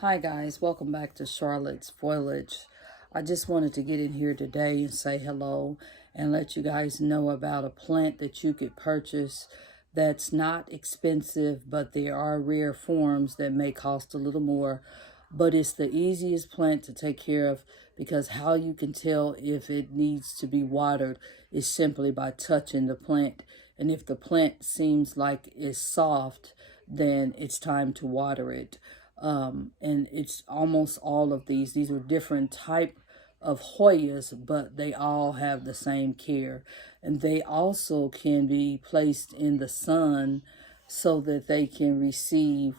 Hi guys, welcome back to Charlotte's Foliage. I just wanted to get in here today and say hello and let you guys know about a plant that you could purchase that's not expensive, but there are rare forms that may cost a little more, but it's the easiest plant to take care of because how you can tell if it needs to be watered is simply by touching the plant. And if the plant seems like it's soft, then it's time to water it. And it's almost all of these are different type of Hoyas, but they all have the same care. And they also can be placed in the sun so that they can receive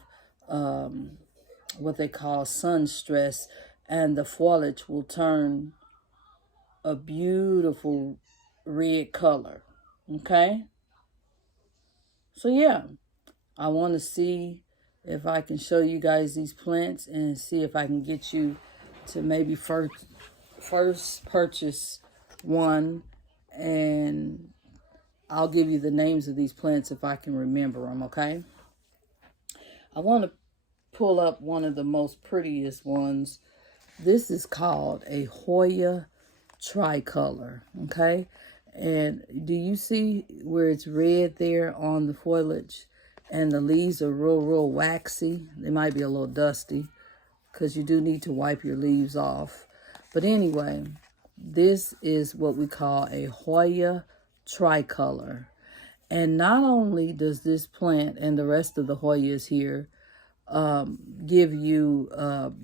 what they call sun stress, and the foliage will turn a beautiful red color. Okay? So yeah, I want to see if I can show you guys these plants and see if I can get you to maybe first purchase one, and I'll give you the names of these plants if I can remember them, okay? I want to pull up one of the most prettiest ones. This is called a Hoya tricolor, okay? And do you see where it's red there on the foliage? And the leaves are real waxy. They might be a little dusty because you do need to wipe your leaves off. But anyway, this is what we call a Hoya tricolor. And not only does this plant and the rest of the Hoyas here give you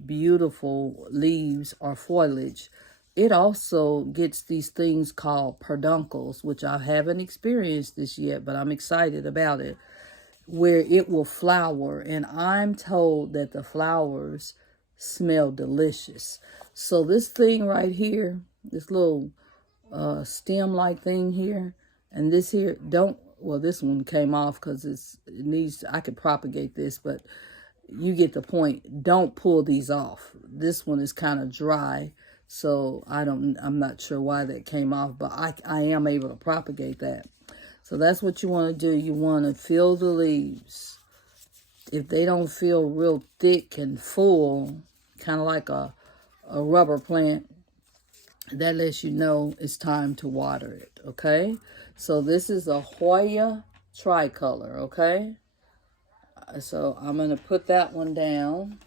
beautiful leaves or foliage, it also gets these things called peduncles, which I haven't experienced this yet, but I'm excited about it, where it will flower. And I'm told that the flowers smell delicious. So this thing right here, this little stem-like thing here, and this here, this one came off because it needs, I could propagate this, but you get the point. Don't pull these off. This one is kind of dry, so I'm not sure why that came off, but I am able to propagate that. So that's what you want to do. You want to fill the leaves. If they don't feel real thick and full, kind of like a rubber plant, that lets you know it's time to water it, okay? So this is a Hoya tricolor, okay? So I'm going to put that one down,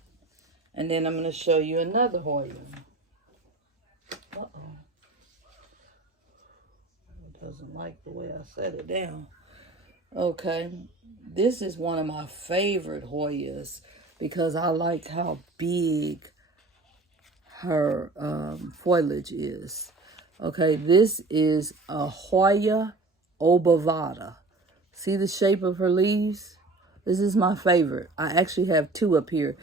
and then I'm going to show you another Hoya. Uh-oh. It doesn't like the way I set it down. Okay, this is one of my favorite Hoyas because I like how big her foliage is. Okay, this is a Hoya obovata. See the shape of her leaves? This is my favorite. I actually have two up here.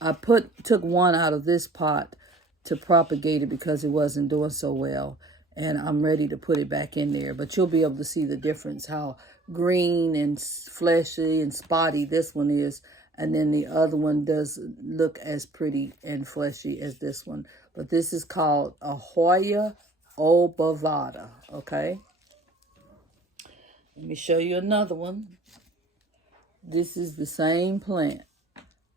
I took one out of this pot to propagate it because it wasn't doing so well, and I'm ready to put it back in there. But you'll be able to see the difference, how green and fleshy and spotty this one is, and then the other one doesn't look as pretty and fleshy as this one. But this is called a Hoya obovata, okay? Let me show you another one. This is the same plant,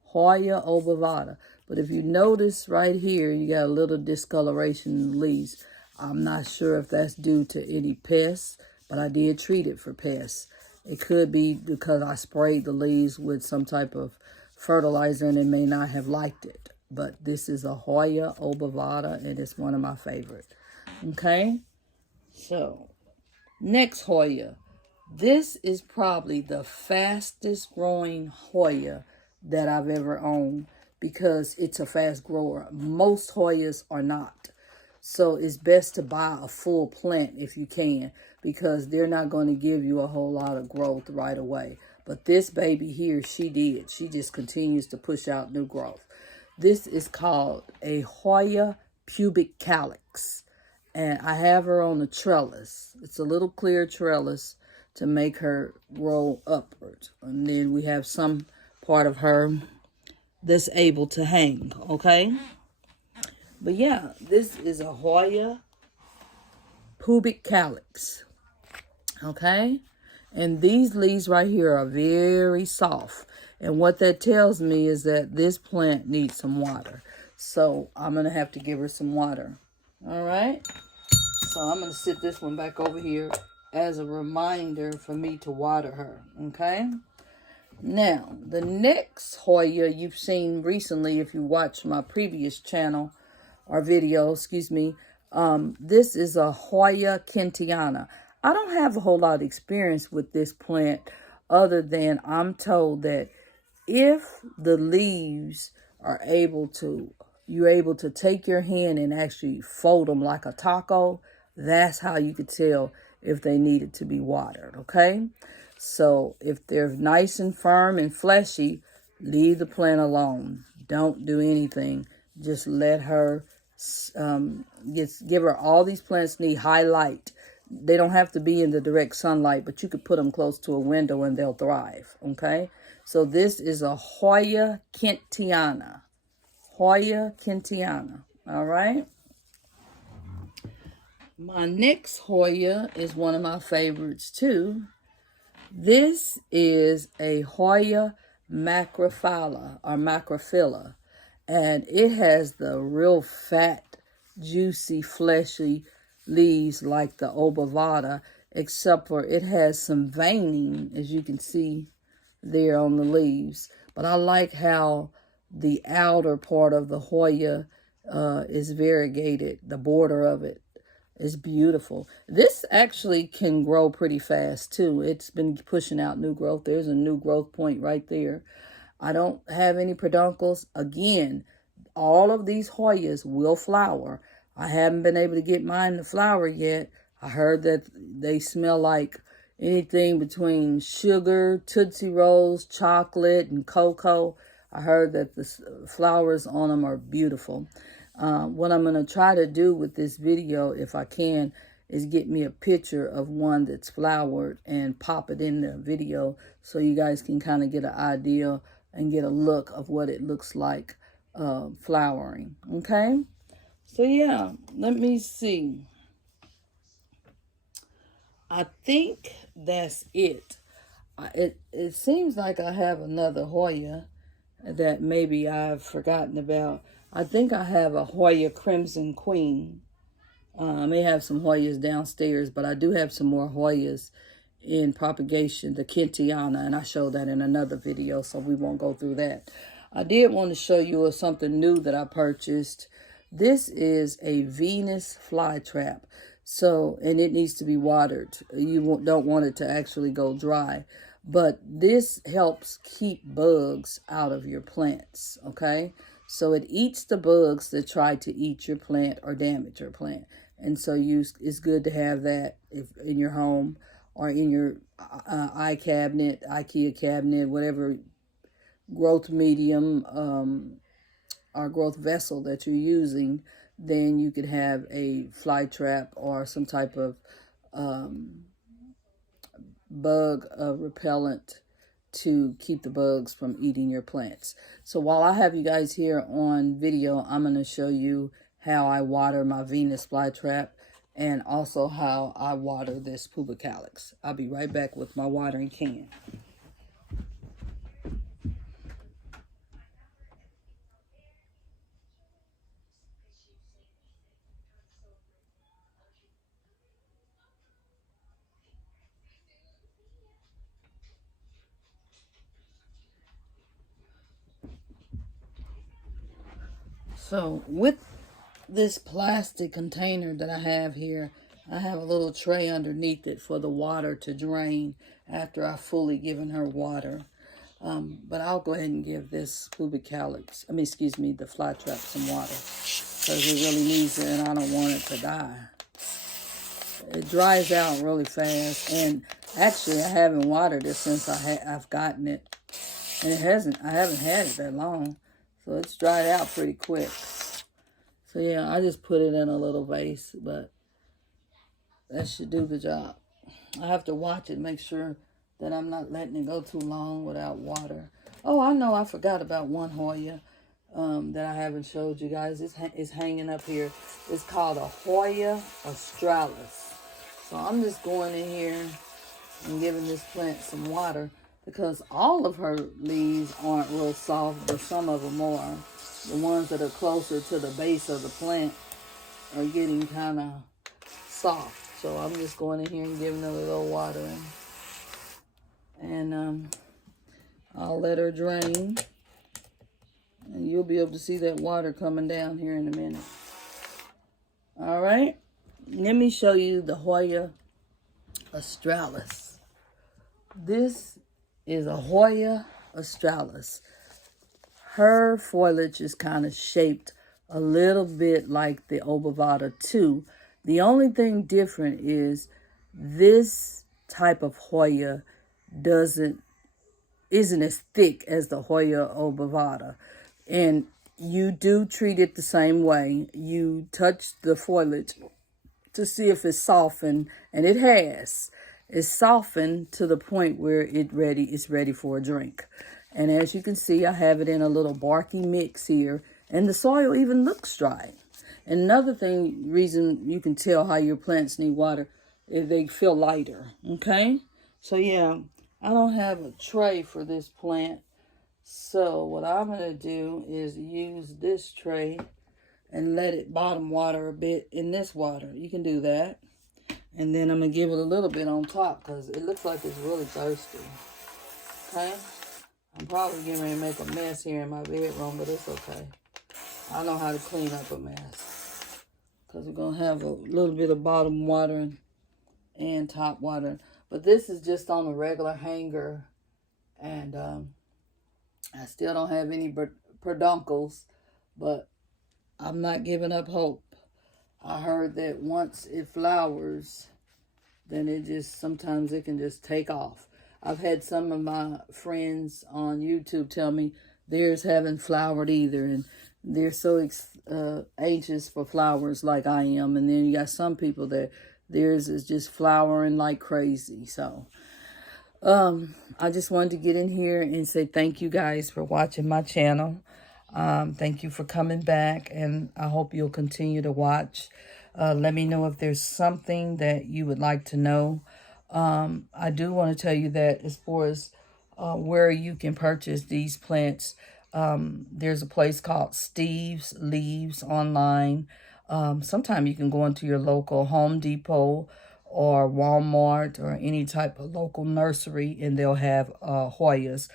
Hoya obovata. But if you notice right here, you got a little discoloration in the leaves. I'm not sure if that's due to any pests, but I did treat it for pests. It could be because I sprayed the leaves with some type of fertilizer and it may not have liked it. But this is a Hoya obovata, and it's one of my favorite. Okay? So, next Hoya. This is probably the fastest growing Hoya that I've ever owned because it's a fast grower. Most Hoyas are not. So it's best to buy a full plant if you can, because they're not going to give you a whole lot of growth right away. But this baby here, she did. She just continues to push out new growth. This is called a Hoya pubic calyx. And I have her on a trellis. It's a little clear trellis to make her roll upward. And then we have some part of her that's able to hang, okay? But yeah, this is a Hoya pubic calyx, okay? And these leaves right here are very soft. And what that tells me is that this plant needs some water. So I'm going to have to give her some water. All right. So I'm going to sit this one back over here as a reminder for me to water her. Okay. Now, the next Hoya you've seen recently, if you watch my previous channel or video, this is a Hoya Kentiana. I don't have a whole lot of experience with this plant other than I'm told that if the leaves are you're able to take your hand and actually fold them like a taco, that's how you could tell if they needed to be watered, okay? So if they're nice and firm and fleshy, leave the plant alone. Don't do anything. Just let her, give her, all these plants need high light. They don't have to be in the direct sunlight, but you could put them close to a window and they'll thrive, okay? So this is a Hoya Kentiana. Hoya Kentiana, all right? My next Hoya is one of my favorites too. This is a Hoya macrophylla or macrophylla, and it has the real fat, juicy, fleshy leaves like the obovata, except for it has some veining, as you can see there on the leaves. But I like how the outer part of the Hoya is variegated. The border of it is beautiful. This actually can grow pretty fast too. It's been pushing out new growth. There's a new growth point right there. I don't have any peduncles. Again, all of these Hoyas will flower. I haven't been able to get mine to flower yet. I heard that they smell like anything between sugar, Tootsie Rolls, chocolate, and cocoa. I heard that the flowers on them are beautiful. What I'm going to try to do with this video, if I can, is get me a picture of one that's flowered and pop it in the video so you guys can kind of get an idea and get a look of what it looks like flowering. Okay? So yeah, let me see. I think that's it. It seems like I have another Hoya that maybe I've forgotten about. I think I have a Hoya Crimson Queen. I may have some Hoyas downstairs, but I do have some more Hoyas in propagation, the Kentiana, and I showed that in another video, so we won't go through that. I did want to show you something new that I purchased. This is a Venus flytrap. So, and it needs to be watered. You don't want it to actually go dry. But this helps keep bugs out of your plants, okay? So it eats the bugs that try to eat your plant or damage your plant. And so it's good to have that in your home or in your IKEA cabinet, whatever growth medium or growth vessel that you're using. Then you could have a fly trap or some type of bug repellent to keep the bugs from eating your plants. So while I have you guys here on video, I'm going to show you how I water my Venus flytrap and also how I water this Pubicalyx. I'll be right back with my watering can. So with this plastic container that I have here, I have a little tray underneath it for the water to drain after I've fully given her water. But I'll go ahead and give this Pubicalyx, the flytrap some water because it really needs it and I don't want it to die. It dries out really fast, and actually I haven't watered it since I've gotten it, and I haven't had it that long. So it's dried out pretty quick. So yeah, I just put it in a little vase, but that should do the job. I have to watch it, make sure that I'm not letting it go too long without water. Oh, I know I forgot about one Hoya that I haven't showed you guys. It's hanging up here. It's called a Hoya australis. So I'm just going in here and giving this plant some water. because all of her leaves aren't real soft, but some of them are. The ones that are closer to the base of the plant are getting kind of soft. So I'm just going in here and giving it a little watering. And I'll let her drain. And you'll be able to see that water coming down here in a minute. All right. Let me show you the Hoya australis. This is a Hoya australis. Her foliage is kind of shaped a little bit like the obovata too. The only thing different is this type of Hoya isn't as thick as the Hoya obovata. And you do treat it the same way. You touch the foliage to see if it's softened, and it has. It's softened to the point where it's ready for a drink. And as you can see, I have it in a little barky mix here, and the soil even looks dry. Another reason you can tell how your plants need water is they feel lighter, okay? So yeah, I don't have a tray for this plant. So what I'm going to do is use this tray and let it bottom water a bit in this water. You can do that. And then I'm going to give it a little bit on top because it looks like it's really thirsty. Okay? I'm probably getting ready to make a mess here in my bedroom, but it's okay. I know how to clean up a mess. Because we're going to have a little bit of bottom watering and top watering. But this is just on a regular hanger. And I still don't have any peduncles, but I'm not giving up hope. I heard that once it flowers, then sometimes it can just take off. I've had some of my friends on YouTube tell me theirs haven't flowered either, and they're so anxious for flowers like I am. And then you got some people that theirs is just flowering like crazy. So I just wanted to get in here and say thank you guys for watching my channel. Thank you for coming back, and I hope you'll continue to watch. Let me know if there's something that you would like to know. I do want to tell you that as far as where you can purchase these plants, there's a place called Steve's Leaves online. Sometime you can go into your local Home Depot or Walmart or any type of local nursery, and they'll have Hoyas.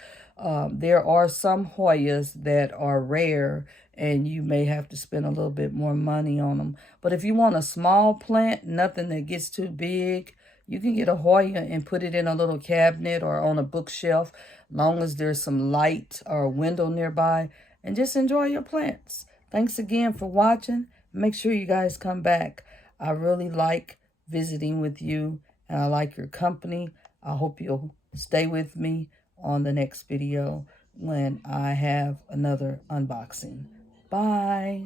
There are some Hoyas that are rare, and you may have to spend a little bit more money on them. But if you want a small plant, nothing that gets too big, you can get a Hoya and put it in a little cabinet or on a bookshelf, long as there's some light or a window nearby, and just enjoy your plants. Thanks again for watching. Make sure you guys come back. I really like visiting with you, and I like your company. I hope you'll stay with me on the next video when I have another unboxing. Bye.